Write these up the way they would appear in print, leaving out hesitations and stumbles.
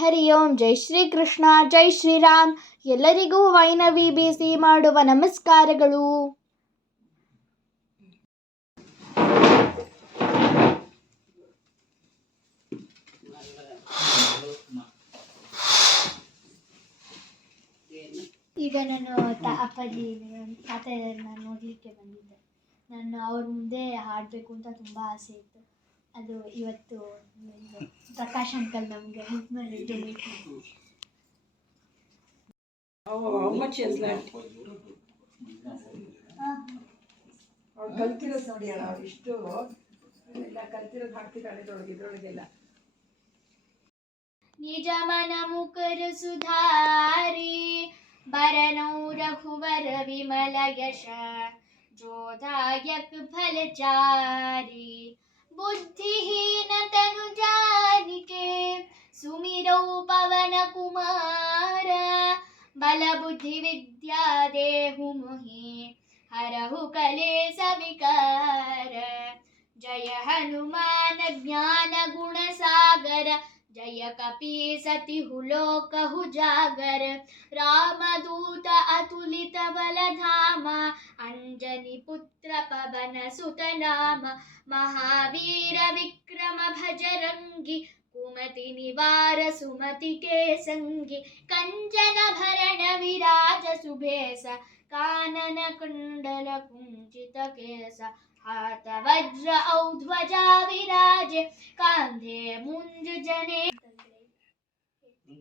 ಹರಿ ಓಂ. ಜೈ ಶ್ರೀ ಕೃಷ್ಣ, ಜೈ ಶ್ರೀರಾಮ್. ಎಲ್ಲರಿಗೂ ವೈನವಿ ಬಿಸಿ ಮಾಡುವ ನಮಸ್ಕಾರಗಳು. ಈಗ ನಾನು ಅಪ್ಪಾಜಿ ತಾತಯ್ಯರನ್ನ ನೋಡಲಿಕ್ಕೆ ಬಂದಿದ್ದೆ. ನಾನು ಅವ್ರ ಮುಂದೆ ಹಾಡಬೇಕು ಅಂತ ತುಂಬ ಆಸೆ ಇತ್ತು. ಅದು ಇವತ್ತು ಪ್ರಕಾಶ್ ಅಂಕಲ್ ನಮಗೆ ಹೆಲ್ಪ್ ಮಾಡಿದ್ದು. ಕಲ್ತಿರೋದು ನೋಡಿ ಅಣ್ಣ, ಅವ್ರು ಇಷ್ಟು ಎಲ್ಲ ಕಲ್ತಿರೋದು ಹಾಕ್ತಿದ್ದಾಳೆ ಇದ್ರೊಳಗೆಲ್ಲ. ನಿಜ ಮನ ಮುಕರ ಸುಧಾರಿ ಬರನೌ ರಘುवर विमल यश जोदायक फलचारी बुद्धिहीन तनु जानिके सुमिरौ पवन कुमार बल बुद्धि विद्या देहु मोहि हरहु कलेस विकार जय हनुमान ज्ञान गुण सागर जय कपी सति हुलोकहु जागर रामदूत अतुलित बलधाम अंजनी पुत्र पवन सुत नाम महावीर विक्रम भजरंगी कुमति निवार सुमति के संगी कंचन भरण विराज सुबेस कानन कुंडल कुंचित केस हाथ वज्र औध्वजा विराजे कांधे मुंज जने.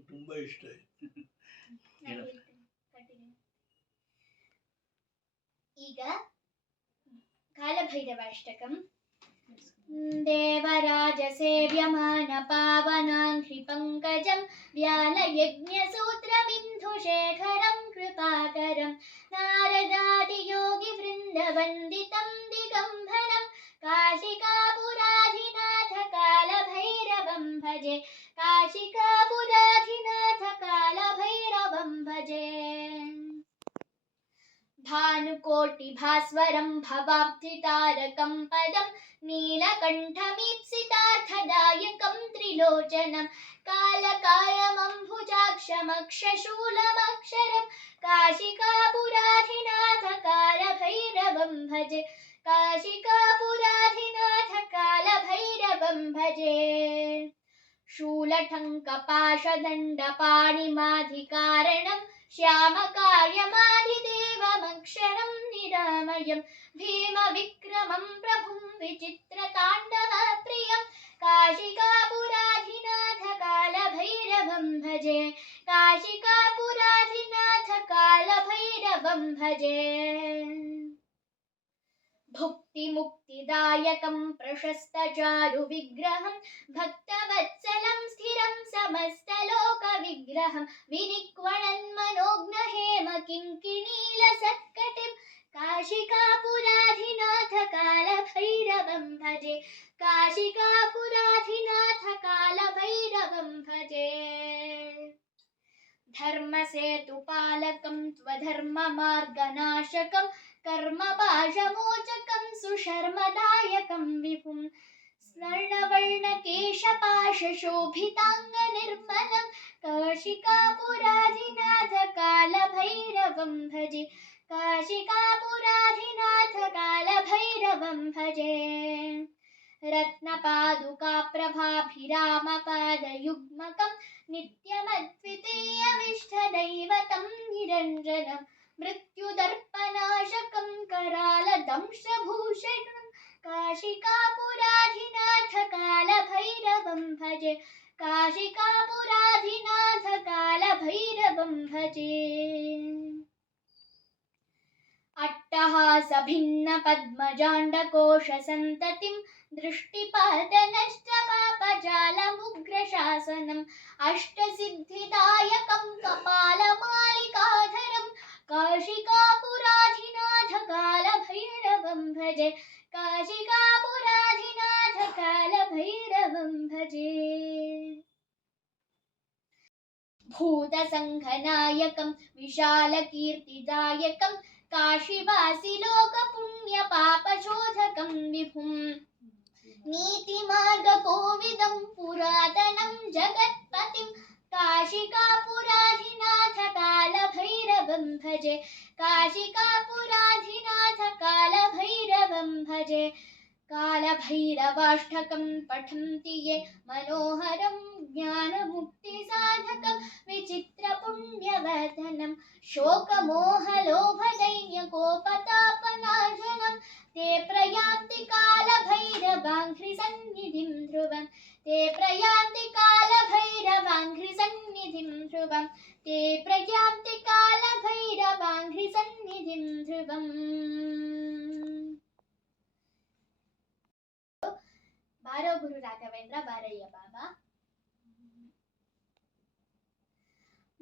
ತುಂಬಾ ಇಷ್ಟ ಈಗ ಕಾಲಭೈರವಾಷ್ಟಕಂ. ದೇವರಾಜ ಸೇವ್ಯಮಾನ ಪಾವನಾಂಘ್ರಿ ಪಂಕಜಂ ವ್ಯಾಲಯಜ್ಞ ಸೂತ್ರಬಿಂಧು ಶೇಖರಂ ಕೃಪಾಕರಂ ನಾರದಾದಿ ಯೋಗಿ ವೃಂದ ವಂದಿತಂ ದಿಗಂಬರಂ ಕಾಶಿಕಾಪುರಾಧಿನಾಥ ಕಾಲಭೈರವಂ ಭಜೆ ಕಾಶಿಕಾಪುರಾಧಿನಾಥ ಕಾಲಭೈರವಂ ಭಜೆ. भानुकोटि भास्वरं भवाब्धितारकं पदं नीलकण्ठमीप्सितार्थदायकं त्रिलोचनं कालकालमम्भुजाक्षमक्षशूलमक्षरं काशिकापुराधिनाथ कालभैरवं भजे काशिकापुराधिनाथ कालभैरवं भजे. शूलठङ्कपाशदण्डपाणिमाधिकारणं श्यामकायमाधिदेवमक्षरं निरामयं भीमविक्रमं प्रभुं विचित्रताण्डवप्रियं काशिकापुराधिनाथ कालभैरवं भजे काशिकापुराधिनाथ कालभैरवं भजे. भुक्तिमुक्तिदायकं प्रशस्तचारुविग्रहं भक्तवत्सलं स्थिरं समस्तलोकविग्रहं विनिक्वणन्मनोज्ञहेम किङ्किणीलसत्कटिं काशिकापुराधिनाथ कालभैरवं भजे काशिकापुराधिनाथ कालभैरवं भजे. धर्मसेतुपालकं त्वधर्ममार्गनाशकं कर्मपाशमोचकं सुशर्मदायकं विपुं स्वर्णवर्णकेशपाशशोभिताङ्गनिर्मलं काशिकापुराधिनाथ कालभैरवं भजे काशिकापुराधिनाथ कालभैरवं भजे. रत्नपादुकाप्रभाभिरामपादयुग्मकं नित्यमद्वितीयमिष्टदैवतं निरञ्जनं मृत्युदर्पनाशकं करालदंशभूषणं काशिकापुराधिनाथ कालभैरवं भजे काशिकापुराधिनाथ कालभैरवं भजे. अट्टहासभिन्न पद्मजाण्डकोशसन्ततिं दृष्टिपातनष्टपापजालमुग्रशासनम् अष्टसिद्धिदायकं कपालमालिकाधरं काशिकापुराधिनाथ कालभैरवं भजे काशिकापुराधिनाथ कालभैरवं भजे. भूतसङ्घनायकं विशालकीर्तिदायकं काशीवासि लोकपुण्यपापशोधकं विभुं नीतिमार्गकोविदं पुरातनं जगत्पतिं ताण्डवाष्टकं पठन्ति ये मनोहरं ज्ञानमुक्तिसाधकं विचित्रपुण्यवर्धनं शोकमोहलोभदैन्यकोपतापनाशनं ते प्रयान्ति कालभैरवाङ्घ्रिसन्निधिं ध्रुवं ते प्रयान्ति कालभैरवाङ्घ्रिसन्निधिं ध्रुवं ते प्रयान्ति कालभैरवाङ्घ्रिसन्निधिं ध्रुवम्. बारो गुरु राघवेंद्र बारಯ್ಯ बाबा.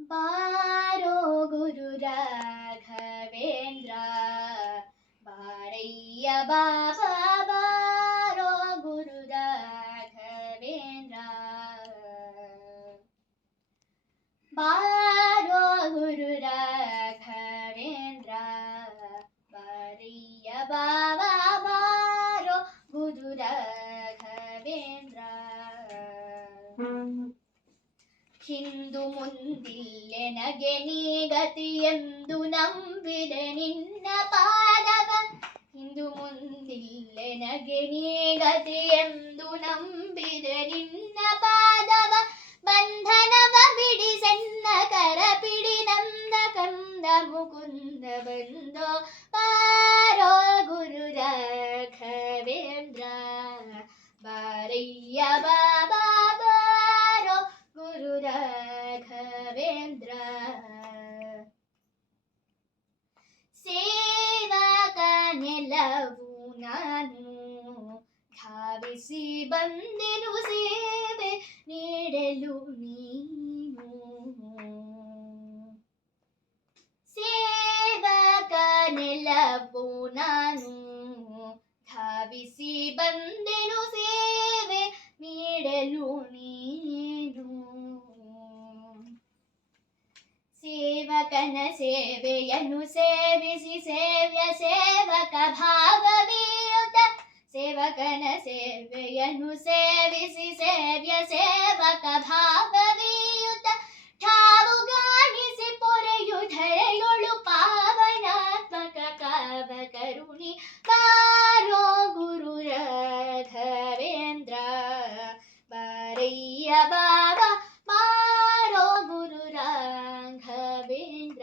बारो गुरु राघवेंद्र बारಯ್ಯ बाबा. बारो गुरु राघवेंद्र बारो गुरु राघवेंद्र बारಯ್ಯ बाबा. बारो गुरु ರಾಘವೇಂದ್ರ. ಹಿಂದು ಮುಂದಿಲ್ಲೆನಗೆ ನೀಗತಿಯೆಂದು ನಂಬಿದೆ ನಿನ್ನ ಪಾದವ. ಹಿಂದು ಮುಂದಿಲ್ಲೆನಗೆ ನೀಗತಿಯೆಂದು ನಂಬಿದೆ ನಿನ್ನ ಪಾದವ. ಬಂಧನವ ಬಿಡಿಸೆನ್ನ ಕರ ಪಿಡಿ ನಂದ ಕಂದ ಮುಕುಂದ ಬಂದೋ. ಬಾರೋ ಗುರು ರಾಘವೇಂದ್ರ ಬಾರಯ್ಯ ಬಾಬಾ. ಬಾರೋ ಗುರು ರಾಘವೇಂದ್ರ. ಸೇವಕನೆಲ್ಲವೂ ನಾನು ಧಾವಿಸಿ ಬಂದೆನು ಸೇವೆ ನೀಡಲು ನೀನು. ಸೇವಕನೆಲ್ಲವೂ ನಾನು ಧಾವಿಸಿ ಬಂದೆನು ಸೇವೆ ನೀಡಲು ನೀನು. ಸೇವಕನ ಸೇವೆಯನ್ನು ಸೇವಿಸಿ ಸೇವ್ಯ ಸೇವಕ ಭಾವವೀಯುತ. ಸೇವಕನ ಸೇವೆಯನ್ನು ಸೇವಿಸಿ ಸೇವ್ಯ ಸೇವಕ ಭಾವವೀಯುತ. ಠಾವು ಗಾಣಿಸಿ ಪೊರೆಯುಧರೆಯೊಳು ಪಾವನಾತ್ಮಕ ಕಾವ ಕರುಣಿ. ಬಾರೋ ಗುರು ರಾಘವೇಂದ್ರ ಬಾರಯ್ಯ ಬಾಬಾ. ಬಾರೋ ಗುರು ರಾಘವೇಂದ್ರ.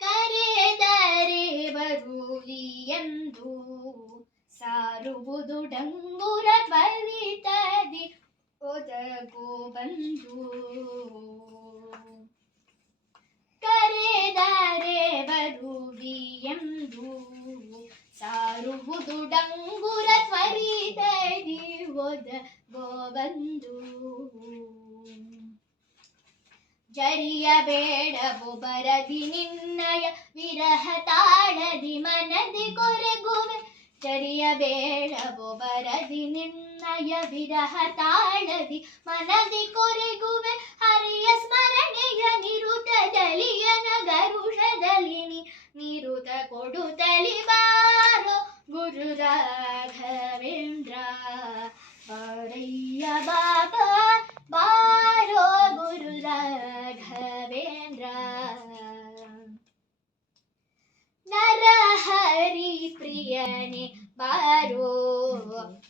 ಕರೆದರೆ ಬರುವಿ ಎಂದು ಸಾರುವುದು ಡಂಗುರ ತ್ವರಿತದಿ ಒದಗೋ ಬಂದು. ಕರೆದರೆ ಬರುವಿ ಎಂದು ಸಾರುವುದು ಡಂಗುರ ತ್ವರಿತದಿ ಒದಗೋ ಬಂದು. ಜರಿಯಬೇಡವು ಬರದಿ ನಿನ್ನಯ ವಿರಹ ತಾಳದಿ ಮನದಿ ಕೊರೆಗುವೆ. ಜರಿಯಬೇಡವು ಬರದಿ ನಿನ್ನಯ ವಿರಹ ತಾಳದಿ ಮನದಿ ಕೊರೆಗುವೆ. ಹರಿಯ ಸ್ಮರಣೆಯ ನಿರುತದಲಿಯನ ಗರುಷದಲ್ಲಿ ನಿರುತ ಕೊಡುತ್ತಲಿ. ಬಾರೋ ಗುರು ರಾಘವೇಂದ್ರ ಬಾರಯ್ಯ ಬಾಬಾ. ಬಾರೋ ಗುರು ರಾಘವೇಂದ್ರ. ನರಹರಿ ಪ್ರಿಯನೆ ಬಾರೋ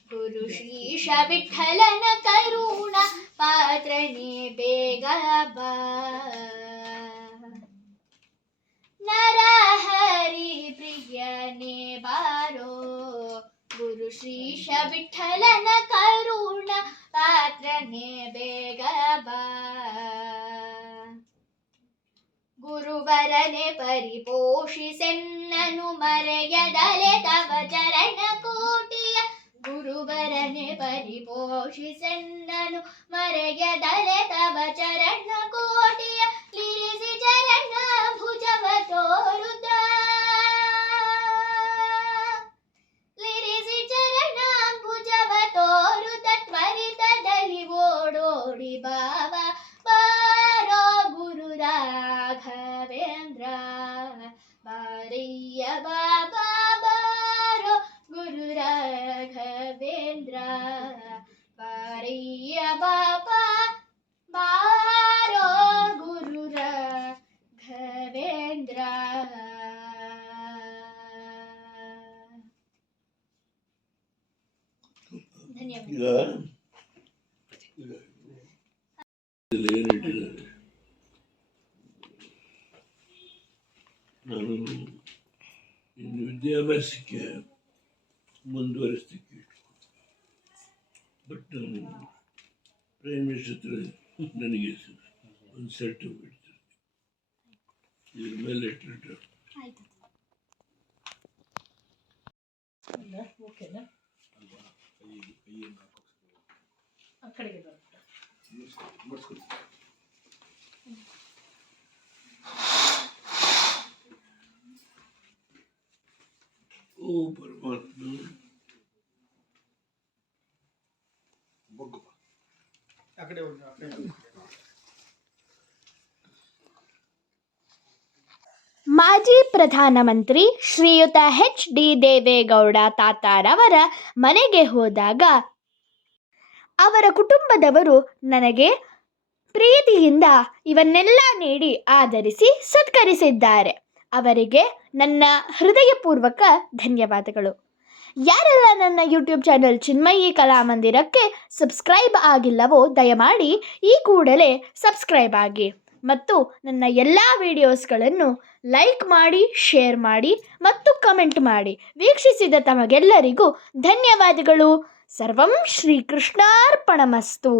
ಗುರು ಶ್ರೀಶ ವಿಠಲನ ಕರುಣ ಪಾತ್ರನೆ ಬೇಗ ಬಾ. ನರಹರಿ ಪ್ರಿಯನೆ ಬಾರೋ ಗುರು ಶ್ರೀಶ ವಿಠಲನ ಕರುಣ ಪಾತ್ರನೆ ಬೇಗ ಬಾ. ಗುರುವರನೆ ಪರಿಪೋಷಿಸೆನ್ನನು ಮರೆಯದಲೆ ತವ ಚರಣ ಕೋಟಿಯ. ಗುರುವರನೆ ಪರಿಪೋಷಿಸೆನ್ನನು ಮರೆಯದಲೆ ತವ ಚರಣ ಕೋಟಿಯ. ಲಿರಿಸಿ ಚರಣ ಭುಜವ ತೋರುತ್ತ. ಲಿರಿಸಿ ಚರಣ ಭುಜವ ತೋರುತ್ತ ತ್ವರಿತದಲ್ಲಿ ಓಡೋಡಿ ಬಾಬಾ. ಬಾರೋ ಗುರು ರಾಘವೇಂದ್ರ ಬಾರಯ್ಯ ಬಾಬಾ. ಬಾರೋ ಗುರು ರಾಘವೇಂದ್ರ ಬಾರಯ್ಯ ಬಾಬಾ. ಬಾರೋ ಗುರು ರಾಘವೇಂದ್ರ. ಈಗ ಏನಿಟ್ಟಿದ್ದಾರೆ, ನಾನು ಇನ್ನು ವಿದ್ಯಾಭ್ಯಾಸಕ್ಕೆ ಮುಂದುವರಿಸಲಿಕ್ಕೆ ಬಟ್ ನಾನು ಪ್ರೈಮ್ ಮಿನಿಸ್ಟರ್ ಹತ್ರ ನನಗೆ ಒಂದು ಸರ್ಟಿಫಿಕೇಟ್ ಇದ್ರ ಮೇಲೆ ಇಟ್ಟಿರ್ತಾರೆ. ಆಯ್ತು. ಓಕೆನಾ ಆ ಕಡೆಗೆ ಓ ಪರಮಾತ್ಮ, ಮಾಜಿ ಪ್ರಧಾನಮಂತ್ರಿ ಶ್ರೀಯುತ HD ದೇವೇಗೌಡ ತಾತಾರವರ ಮನೆಗೆ ಹೋದಾಗ ಅವರ ಕುಟುಂಬದವರು ನನಗೆ ಪ್ರೀತಿಯಿಂದ ಇವನ್ನೆಲ್ಲ ನೀಡಿ ಆದರಿಸಿ ಸತ್ಕರಿಸಿದ್ದಾರೆ. ಅವರಿಗೆ ನನ್ನ ಹೃದಯಪೂರ್ವಕ ಧನ್ಯವಾದಗಳು. ಯಾರೆಲ್ಲ ನನ್ನ ಯೂಟ್ಯೂಬ್ ಚಾನಲ್ ಚಿನ್ಮಯಿ ಕಲಾಮಂದಿರಕ್ಕೆ ಸಬ್ಸ್ಕ್ರೈಬ್ ಆಗಿಲ್ಲವೋ ದಯಮಾಡಿ ಈ ಕೂಡಲೇ ಸಬ್ಸ್ಕ್ರೈಬ್ ಆಗಿ ಮತ್ತು ನನ್ನ ಎಲ್ಲ ವಿಡಿಯೋಸ್ಗಳನ್ನು ಲೈಕ್ ಮಾಡಿ, ಶೇರ್ ಮಾಡಿ ಮತ್ತು ಕಮೆಂಟ್ ಮಾಡಿ. ವೀಕ್ಷಿಸಿದ ತಮಗೆಲ್ಲರಿಗೂ ಧನ್ಯವಾದಗಳು. ಸರ್ವಂ ಶ್ರೀಕೃಷ್ಣಾರ್ಪಣಮಸ್ತು.